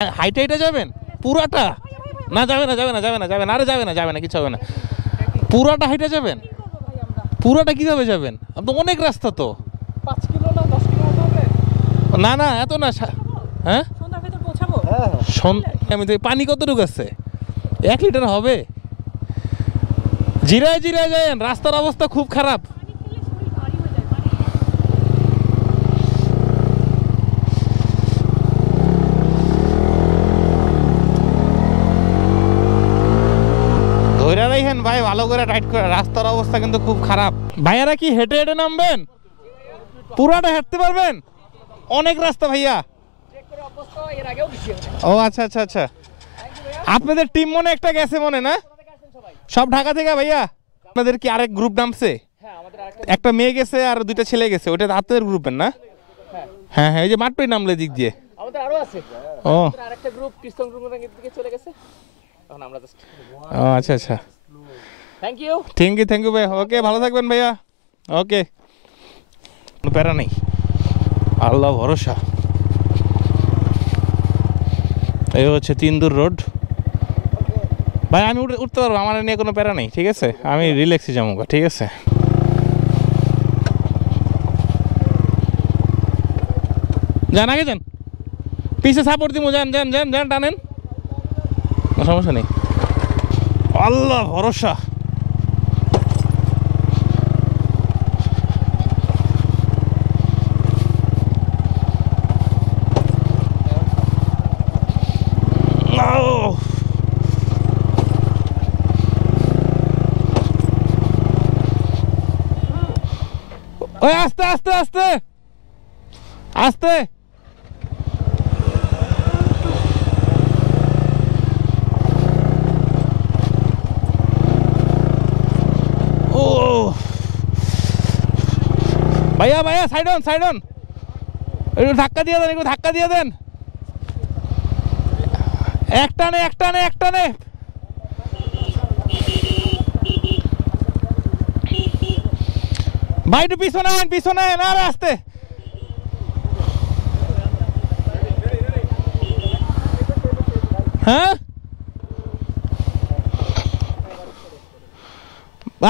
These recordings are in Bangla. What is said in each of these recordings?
হাইটে হাইটে যাবেন পুরাটা? না যাবে না, যাবে না, যাবে না, যাবে না, আরে যাবে না, যাবে না, কিছু হবে না। পুরাটা হাইটে যাবেন? পুরাটা কিভাবে যাবেন? আপনি অনেক রাস্তা তো। 5 কিলো না 10 কিলো হবে? না না, এত না। হ্যাঁ সন্ধ্যার ভিতর পৌঁছাবো? আমি তো পানি কতটুকু আছে? 1 লিটার হবে? জিরায় জিরায় যান, রাস্তার অবস্থা খুব খারাপ। ধৈর্য রাখেন ভাই, ভালো করে টাইট করে, রাস্তার অবস্থা কিন্তু খুব খারাপ। ভাইয়ারা কি হেঁটে হেঁটে নামবেন? পুরাটা হাঁটতে পারবেন? অনেক রাস্তা ভাইয়া। ও আচ্ছা আচ্ছা আচ্ছা, আপনাদের টিম মনে একটা গেছে মনে না? সব ঢাকা থেকে ভাইয়া? আপনাদের কি আরেক গ্রুপ নামছে? একটা মেয়ে গেছে আর 2টা ছেলে গেছে, ওটা আপনাদের গ্রুপের না? হ্যাঁ হ্যাঁ, এই যে মাঠটাই নামলে দিক দিয়ে। আমাদের আরো আছে। ও আরেকটা গ্রুপ কৃষ্ণ গ্রুপের দিকে চলে গেছে। এখন আমরা জাস্ট। ও আচ্ছা আচ্ছা, থ্যাংক ইউ থ্যাংক ইউ ভাই। ওকে, ভালো থাকবেন ভাইয়া। ওকে, কোনো প্যারা নেই, আল্লাহ ভরসা। এই হচ্ছে তিনদুর রোড ভাই। আমি উঠতে পারবো, আমার নিয়ে কোনো প্যারা নেই, ঠিক আছে? আমি রিল্যাক্সে যাবো, ঠিক আছে? যান আগে যান, পিছে সাপোর্ট দিব, যান যান যান যান, টানেন, সমস্যা নেই, আল্লাহ ভরসা। ওই আস্তে আস্তে আস্তে আস্তে। ও ভাইয়া ভাইয়া, সাইড অন সাইড অন, একটু ধাক্কা দিয়ে দেন, একটু ধাক্কা দিয়ে দেন। একটানে একটানে একটানে। ভাই একটু পিছনে আন, পিছনে আন, আর আসতে। হ্যাঁ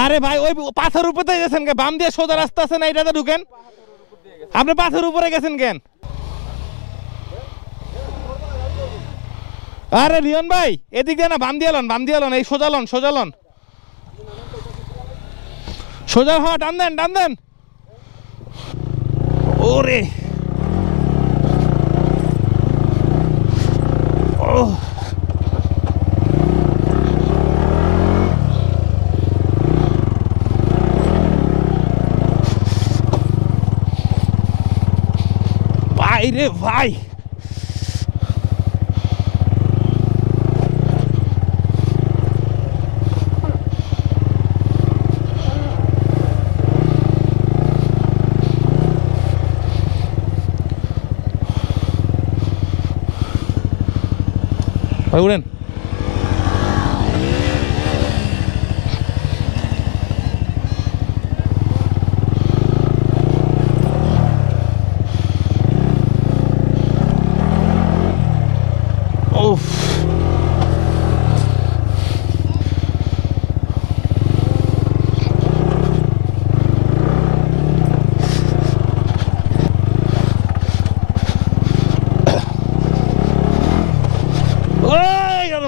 আরে ভাই, ওই পাথর উপরে গেছেন কেন? বাম দিয়ে সোজা রাস্তা আছে না, এটাতে ঢুকেন। আপনি পাথর উপরে গেছেন কেন? আরে রিয়ন ভাই, এদিক দিয়ে না, বাম দিয়ে লন, বাম দিয়ে লন, এই সোজা লন, সোজা লন, সোজা। হ্যাঁ, টান দেন, টান দেন। ওরে ও, ভাই রে ভাই, ভাই উড়েন। উফ,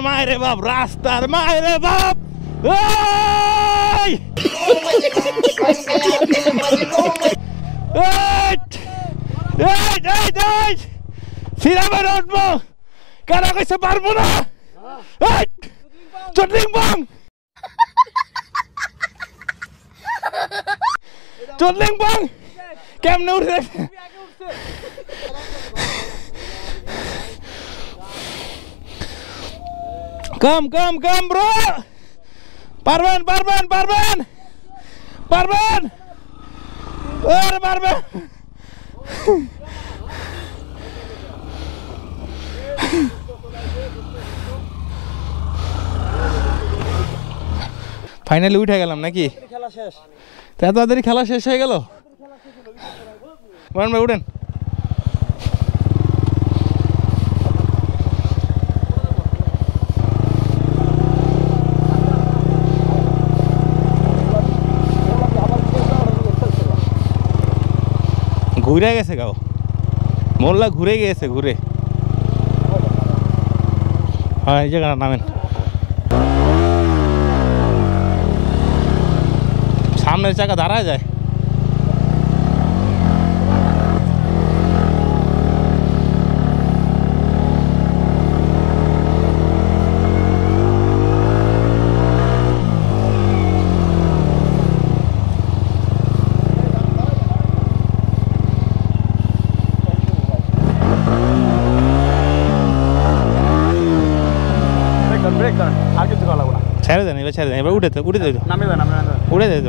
মায়েরে বাপ, রাস্তার মায়েরে বাপ। সিরামের উঠবো, কারা কইছে পারবো না? চটলিং বং, চটলিং বং, কেমনে উঠে? কাম কাম কাম ব্রো, পারবেন পারবেন পারবেন পারবেন, আর পারবেন। ফাইনালি উঠে গেলাম নাকি? খেলা শেষ, এত তাড়াতাড়ি খেলা শেষ হয়ে গেল। ভাই উঠেন। ঘুরে গেছে গাও মোল্লা ঘুরে গিয়েছে ঘুরে হ্যাঁ এই জায়গাটা নামেন সামনের চাকা দাঁড়ায় যায় আর কিছু করা লাগবে না ছেড়ে দেন এবার উঠে উঠে দেয় নামে দেন উড়ে দেয়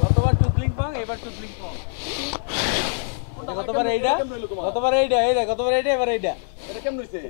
গতবার টুকলিং পাং এবার টুকলিং পাং গতবার এইটা এবার এইটা এটা কেমন হইছে